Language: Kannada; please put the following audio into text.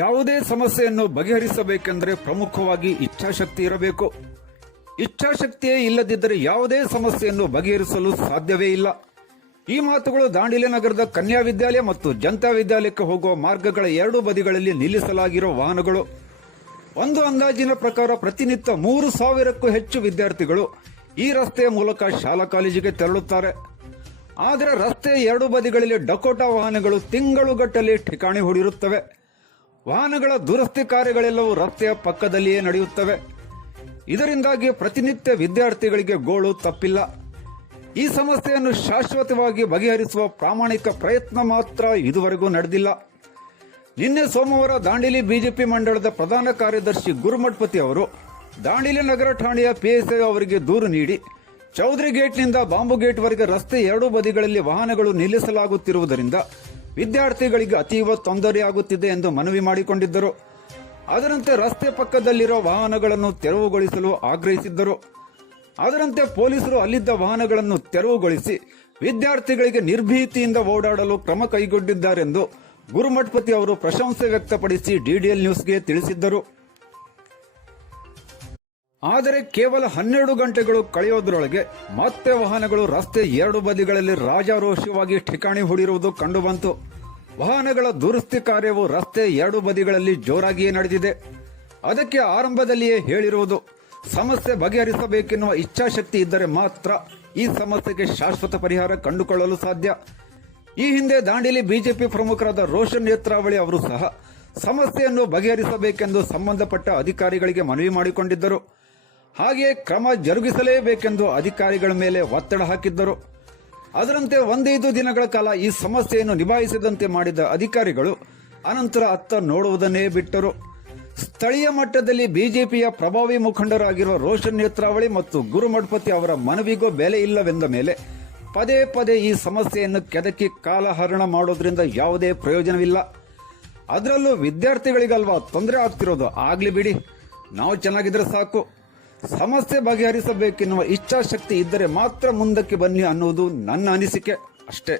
ಯಾವುದೇ ಸಮಸ್ಯೆಯನ್ನು ಬಗೆಹರಿಸಬೇಕೆಂದರೆ ಪ್ರಮುಖವಾಗಿ ಇಚ್ಛಾಶಕ್ತಿ ಇರಬೇಕು. ಇಚ್ಛಾಶಕ್ತಿಯೇ ಇಲ್ಲದಿದ್ದರೆ ಯಾವುದೇ ಸಮಸ್ಯೆಯನ್ನು ಬಗೆಹರಿಸಲು ಸಾಧ್ಯವೇ ಇಲ್ಲ. ಈ ಮಾತುಗಳು ದಾಂಡೇಲಿ ನಗರದ ಕನ್ಯಾ ವಿದ್ಯಾಲಯ ಮತ್ತು ಜನತಾ ವಿದ್ಯಾಲಯಕ್ಕೆ ಹೋಗುವ ಮಾರ್ಗಗಳ ಎರಡೂ ಬದಿಗಳಲ್ಲಿ ನಿಲ್ಲಿಸಲಾಗಿರುವ ವಾಹನಗಳು. ಒಂದು ಅಂದಾಜಿನ ಪ್ರಕಾರ ಪ್ರತಿನಿತ್ಯ 3,000ಕ್ಕೂ ಹೆಚ್ಚು ವಿದ್ಯಾರ್ಥಿಗಳು ಈ ರಸ್ತೆಯ ಮೂಲಕ ಶಾಲಾ ಕಾಲೇಜಿಗೆ ತೆರಳುತ್ತಾರೆ. ಆದರೆ ರಸ್ತೆಯ ಎರಡೂ ಬದಿಗಳಲ್ಲಿ ಡಕೋಟಾ ವಾಹನಗಳು ತಿಂಗಳುಗಟ್ಟಲೆ ಠಿಕಾಣಿ ಹೂಡಿರುತ್ತವೆ. ವಾಹನಗಳ ದುರಸ್ತಿ ಕಾರ್ಯಗಳೆಲ್ಲವೂ ರಸ್ತೆಯ ಪಕ್ಕದಲ್ಲಿಯೇ ನಡೆಯುತ್ತವೆ. ಇದರಿಂದಾಗಿ ಪ್ರತಿನಿತ್ಯ ವಿದ್ಯಾರ್ಥಿಗಳಿಗೆ ಗೋಳು ತಪ್ಪಿಲ್ಲ. ಈ ಸಮಸ್ಯೆಯನ್ನು ಶಾಶ್ವತವಾಗಿ ಬಗೆಹರಿಸುವ ಪ್ರಾಮಾಣಿಕ ಪ್ರಯತ್ನ ಮಾತ್ರ ಇದುವರೆಗೂ ನಡೆದಿಲ್ಲ. ನಿನ್ನೆ ಸೋಮವಾರ ದಾಂಡೇಲಿ ಬಿಜೆಪಿ ಮಂಡಳದ ಪ್ರಧಾನ ಕಾರ್ಯದರ್ಶಿ ಗುರುಮಠಪತಿ ಅವರು ದಾಂಡೇಲಿ ನಗರ ಠಾಣೆಯ ಪಿಎಸ್ಐ ಅವರಿಗೆ ದೂರು ನೀಡಿ ಚೌಧರಿ ಗೇಟ್ನಿಂದ ಬಾಂಬು ಗೇಟ್ವರೆಗೆ ರಸ್ತೆ ಎರಡೂ ಬದಿಗಳಲ್ಲಿ ವಾಹನಗಳು ನಿಲ್ಲಿಸಲಾಗುತ್ತಿರುವುದರಿಂದ ವಿದ್ಯಾರ್ಥಿಗಳಿಗೆ ಅತೀವ ತೊಂದರೆಯಾಗುತ್ತಿದೆ ಎಂದು ಮನವಿ ಮಾಡಿಕೊಂಡಿದ್ದರು. ಅದರಂತೆ ರಸ್ತೆ ಪಕ್ಕದಲ್ಲಿರುವ ವಾಹನಗಳನ್ನು ತೆರವುಗೊಳಿಸಲು ಆಗ್ರಹಿಸಿದ್ದರು. ಅದರಂತೆ ಪೊಲೀಸರು ಅಲ್ಲಿದ್ದ ವಾಹನಗಳನ್ನು ತೆರವುಗೊಳಿಸಿ ವಿದ್ಯಾರ್ಥಿಗಳಿಗೆ ನಿರ್ಭೀತಿಯಿಂದ ಓಡಾಡಲು ಕ್ರಮ ಕೈಗೊಂಡಿದ್ದಾರೆಂದು ಗುರುಮಠಪತಿ ಅವರು ಪ್ರಶಂಸೆ ವ್ಯಕ್ತಪಡಿಸಿ ಡಿಡಿಎಲ್ ನ್ಯೂಸ್ಗೆ ತಿಳಿಸಿದ್ದರು. ಆದರೆ ಕೇವಲ 12 ಗಂಟೆಗಳು ಕಳೆಯೋದ್ರೊಳಗೆ ಮತ್ತೆ ವಾಹನಗಳು ರಸ್ತೆ ಎರಡು ಬದಿಗಳಲ್ಲಿ ರಾಜಾರೋಷವಾಗಿ ಠಿಕಾಣಿ ಹೂಡಿರುವುದು ಕಂಡುಬಂತು. ವಾಹನಗಳ ದುರಸ್ತಿ ಕಾರ್ಯವು ರಸ್ತೆ ಎರಡು ಬದಿಗಳಲ್ಲಿ ಜೋರಾಗಿಯೇ ನಡೆದಿದೆ. ಅದಕ್ಕೆ ಆರಂಭದಲ್ಲಿಯೇ ಹೇಳಿರುವುದು, ಸಮಸ್ಯೆ ಬಗೆಹರಿಸಬೇಕೆನ್ನುವ ಇಚ್ಛಾಶಕ್ತಿ ಇದ್ದರೆ ಮಾತ್ರ ಈ ಸಮಸ್ಯೆಗೆ ಶಾಶ್ವತ ಪರಿಹಾರ ಕಂಡುಕೊಳ್ಳಲು ಸಾಧ್ಯ. ಈ ಹಿಂದೆ ದಾಂಡೇಲಿ ಬಿಜೆಪಿ ಪ್ರಮುಖರಾದ ರೋಷನ್ ನೇತ್ರಾವಳಿ ಅವರು ಸಹ ಸಮಸ್ಯೆಯನ್ನು ಬಗೆಹರಿಸಬೇಕೆಂದು ಸಂಬಂಧಪಟ್ಟ ಅಧಿಕಾರಿಗಳಿಗೆ ಮನವಿ ಮಾಡಿಕೊಂಡಿದ್ದರು. ಹಾಗೆಯೇ ಕ್ರಮ ಜರುಗಿಸಲೇಬೇಕೆಂದು ಅಧಿಕಾರಿಗಳ ಮೇಲೆ ಒತ್ತಡ ಹಾಕಿದ್ದರು. ಅದರಂತೆ 15 ದಿನಗಳ ಕಾಲ ಈ ಸಮಸ್ಯೆಯನ್ನು ನಿಭಾಯಿಸದಂತೆ ಮಾಡಿದ ಅಧಿಕಾರಿಗಳು ಅನಂತರ ಅತ್ತ ನೋಡುವುದನ್ನೇ ಬಿಟ್ಟರು. ಸ್ಥಳೀಯ ಮಟ್ಟದಲ್ಲಿ ಬಿಜೆಪಿಯ ಪ್ರಭಾವಿ ಮುಖಂಡರಾಗಿರುವ ರೋಷನ್ ನೇತ್ರಾವಳಿ ಮತ್ತು ಗುರುಮಠಪತಿ ಅವರ ಮನವಿಗೂ ಬೆಲೆ ಇಲ್ಲವೆಂದ ಮೇಲೆ ಪದೇ ಪದೇ ಈ ಸಮಸ್ಯೆಯನ್ನು ಕೆದಕಿ ಕಾಲಹರಣ ಮಾಡೋದ್ರಿಂದ ಯಾವುದೇ ಪ್ರಯೋಜನವಿಲ್ಲ. ಅದರಲ್ಲೂ ವಿದ್ಯಾರ್ಥಿಗಳಿಗಲ್ವಾ ತೊಂದರೆ ಆಗ್ತಿರೋದು. ಆಗ್ಲಿ ಬಿಡಿ, ನಾವು ಚೆನ್ನಾಗಿದ್ರೆ ಸಾಕು. ಸಮಸ್ಯೆ ಬಗೆಹರಿಸಬೇಕೆನ್ನುವ ಇಚ್ಛಾಶಕ್ತಿ ಇದ್ದರೆ ಮಾತ್ರ ಮುಂದಕ್ಕೆ ಬನ್ನಿ ಅನ್ನುವುದು ನನ್ನ ಅನಿಸಿಕೆ ಅಷ್ಟೇ.